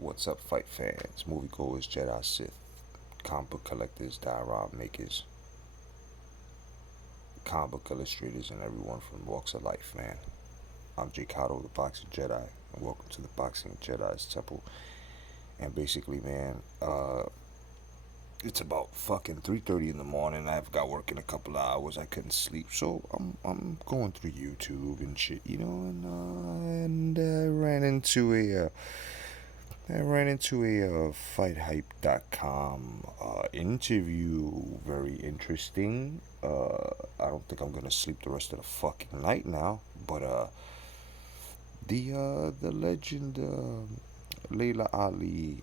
What's up, fight fans, moviegoers, Jedi, Sith, comic book collectors, diorama makers, comic book illustrators, and everyone from walks of life, man. I'm Jay Cotto, the Boxing Jedi, and welcome to the Boxing Jedi's Temple. And basically, man, it's about fucking 3:30 in the morning. I've got work in a couple of hours. I couldn't sleep, so I'm going through YouTube and shit, and I ran into a FightHype.com interview. Very interesting. I don't think I'm gonna sleep the rest of the fucking night now. But the legend Layla Ali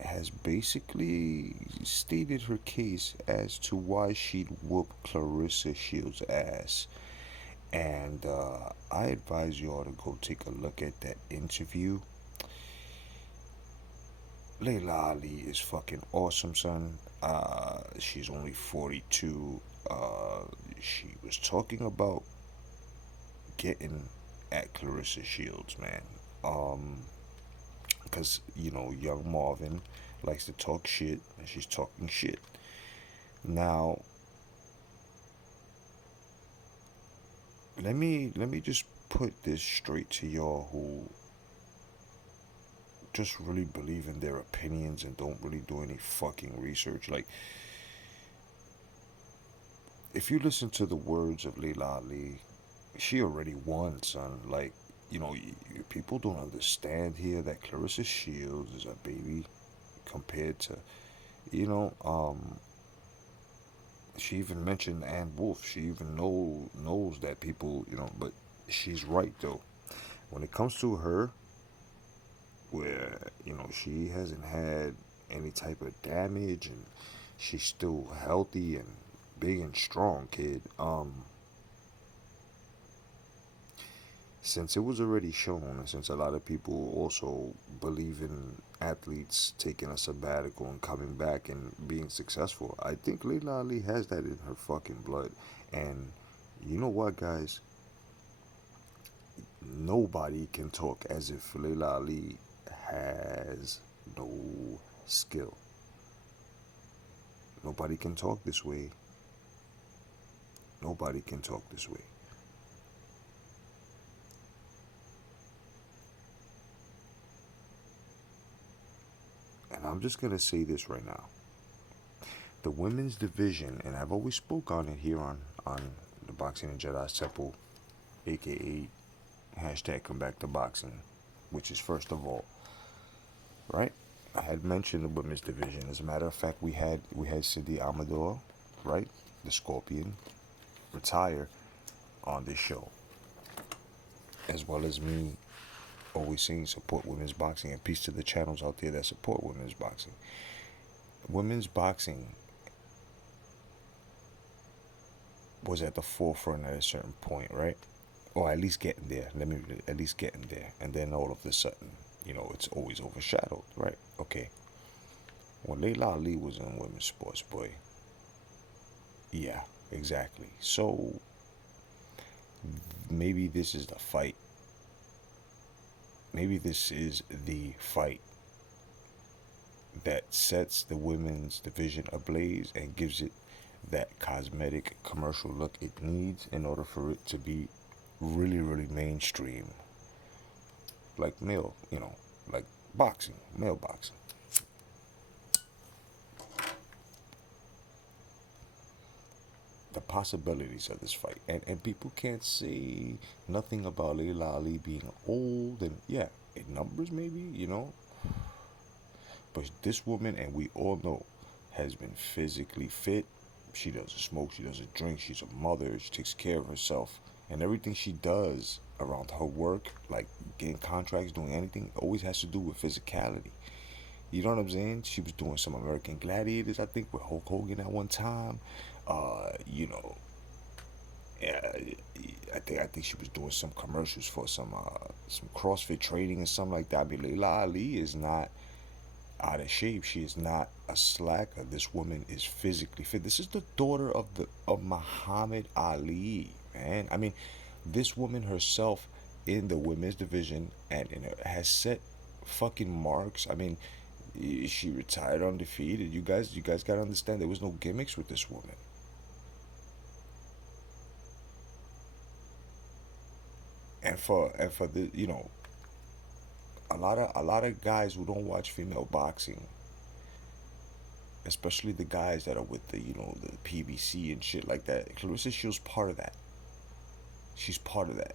has basically stated her case as to why she'd whoop Clarissa Shields' ass. And I advise you all to go take a look at that interview. Layla Ali is fucking awesome, son. She's only 42. She was talking about getting at Clarissa Shields, man. Because, young Marvin likes to talk shit, and she's talking shit. Now, let me just put this straight to y'all who just really believe in their opinions and don't really do any fucking research. Like, if you listen to the words of Layla Ali, she already won, son. Like, people don't understand here that Clarissa Shields is a baby compared to, you know, um, she even mentioned Ann Wolf. She even knows that people, but she's right though. When it comes to her, where she hasn't had any type of damage and she's still healthy and big and strong, kid. Since it was already shown, and since a lot of people also believe in athletes taking a sabbatical and coming back and being successful, I think Layla Ali has that in her fucking blood. And you know what, guys? Nobody can talk as if Layla Ali has no skill. Nobody can talk this way. Nobody can talk this way. And I'm just going to say this right now. The women's division, and I've always spoke on it here on the Boxing and Jedi's Temple, aka hashtag come back to boxing, which is first of all, right? I had mentioned the women's division. As a matter of fact, we had Cindy Amador, right? The Scorpion, retire on this show. As well as me always saying support women's boxing, and peace to the channels out there that support women's boxing. Women's boxing was at the forefront at a certain point, right? Or at least getting there. Let me at least getting there, and then all of a sudden, it's always overshadowed, right? Okay. When Layla Ali was in women's sports, boy, yeah, exactly. So maybe this is the fight. Maybe this is the fight that sets the women's division ablaze and gives it that cosmetic commercial look it needs in order for it to be really, really mainstream. Like like boxing, male boxing. The possibilities of this fight. And people can't say nothing about Layla Ali being old, and yeah, in numbers maybe, But this woman, and we all know, has been physically fit. She doesn't smoke, she doesn't drink, she's a mother, she takes care of herself. And everything she does around her work, like getting contracts, doing anything, always has to do with physicality. You know what I'm saying? She was doing some American Gladiators, I think, with Hulk Hogan at one time. You know, yeah, I think she was doing some commercials for some CrossFit training and something like that. I mean, Layla Ali is not out of shape. She is not a slacker. This woman is physically fit. This is the daughter of Muhammad Ali, man. I mean, this woman herself in the women's division and has set fucking marks. I mean, she retired undefeated. You guys gotta understand there was no gimmicks with this woman. And for the a lot of guys who don't watch female boxing, especially the guys that are with the PBC and shit like that. Clarissa Shields part of that. She's part of that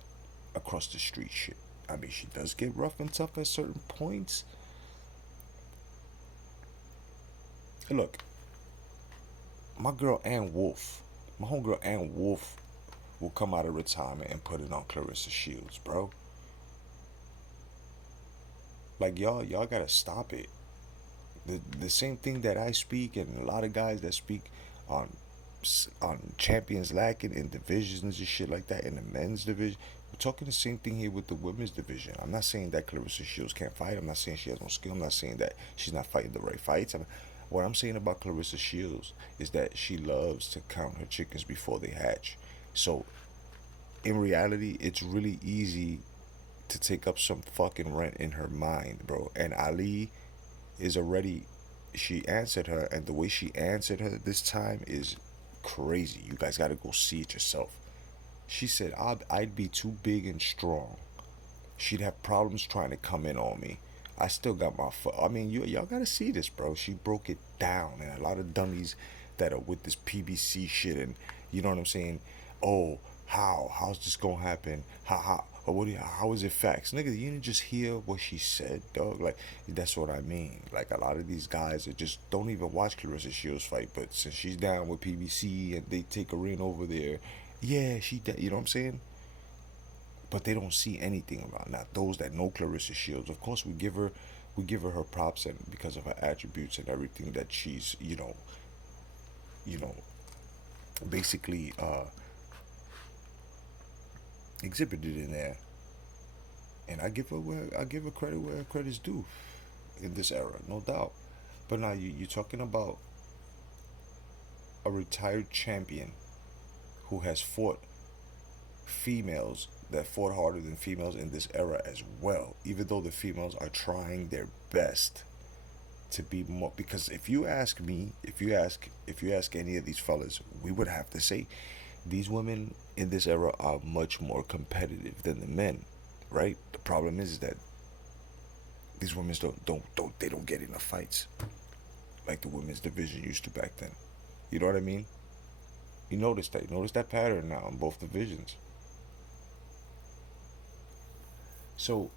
across the street shit. I mean, she does get rough and tough at certain points. Look, my girl Ann Wolf, my homegirl Ann Wolf will come out of retirement and put it on Clarissa Shields, bro. Like y'all gotta stop it. The same thing that I speak and a lot of guys that speak on on champions lacking in divisions and shit like that in the men's division. We're talking the same thing here with the women's division. I'm not saying that Clarissa Shields can't fight. I'm not saying she has no skill. I'm not saying that she's not fighting the right fights. What I'm saying about Clarissa Shields is that she loves to count her chickens before they hatch. So in reality, it's really easy to take up some fucking rent in her mind, bro. And Ali is already, she answered her, and the way she answered her this time is crazy. You guys got to go see it yourself. She said I'd be too big and strong. She'd have problems trying to come in on me. I still got my foot. I mean, y'all gotta see this, bro. She broke it down, and a lot of dummies that are with this PBC shit, and you know what I'm saying? Oh, how's this gonna happen? How or what? How is it facts, nigga? You didn't just hear what she said, dog. Like that's what I mean. Like a lot of these guys that just don't even watch Clarissa Shields fight, but since she's down with PBC and they take her in over there, yeah, you know what I'm saying? But they don't see anything about now those that know Clarissa Shields. Of course, we give her her props and because of her attributes and everything that she's you know basically exhibited in there. And I give her credit where credit's due in this era, no doubt. But now you're talking about a retired champion who has fought females that fought harder than females in this era as well, even though the females are trying their best to be more. Because if you ask me, if you ask any of these fellas, we would have to say these women in this era are much more competitive than the men, right? The problem is that these women don't get enough fights like the women's division used to back then. You know what I mean? You notice that pattern now in both divisions. So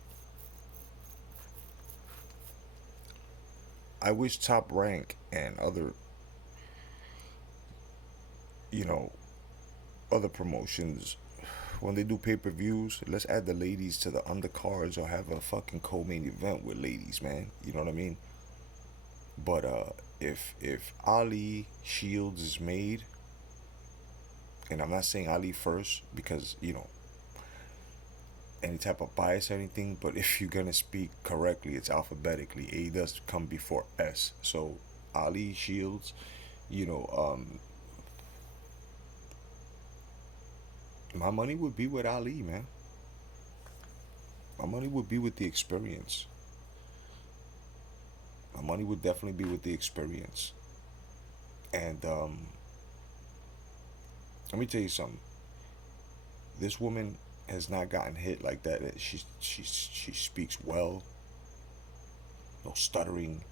I wish Top Rank and other, you know, other promotions, when they do pay-per-views, let's add the ladies to the undercards or have a fucking co-main event with ladies, man. You know what I mean? But if Ali Shields is made, and I'm not saying Ali first because any type of bias or anything, but if you're gonna speak correctly, it's alphabetically. A does come before S. So Ali Shields, you know, my money would be with Ali, man. My money would be with the experience. My money would definitely be with the experience. And let me tell you something. This woman has not gotten hit like that. She speaks well, no stuttering.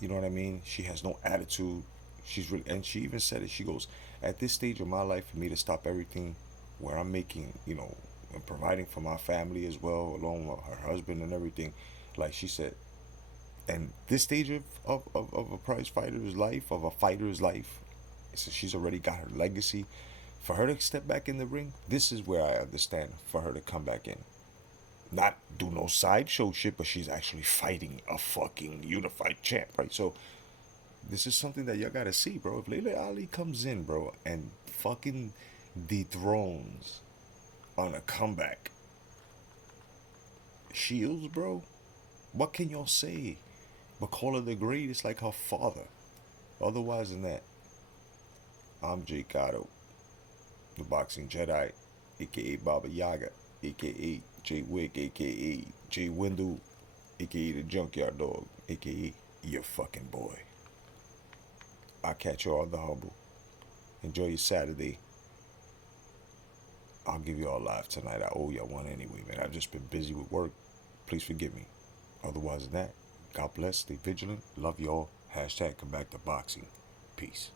You know what I mean? She has no attitude. She's really, and she even said it. She goes, at this stage of my life, for me to stop everything, where I'm making, and providing for my family as well, along with her husband and everything, like she said, and this stage of a prize fighter's life, of a fighter's life, so she's already got her legacy. For her to step back in the ring, this is where I understand for her to come back in. Not do no sideshow shit, but she's actually fighting a fucking unified champ, right? So this is something that y'all gotta see, bro. If Layla Ali comes in, bro, and fucking dethrones on a comeback Shields, bro, what can y'all say? But call her the greatest like her father. Otherwise than that, I'm Jay Gatto, the boxing Jedi, aka Baba Yaga, aka Jay Wick, aka Jay Wendell, aka the junkyard dog, aka your fucking boy. I'll catch y'all on the humble. Enjoy your Saturday. I'll give y'all live tonight. I owe y'all one anyway, man. I've just been busy with work. Please forgive me. Otherwise than that, God bless. Stay vigilant. Love y'all. Hashtag come back to boxing. Peace.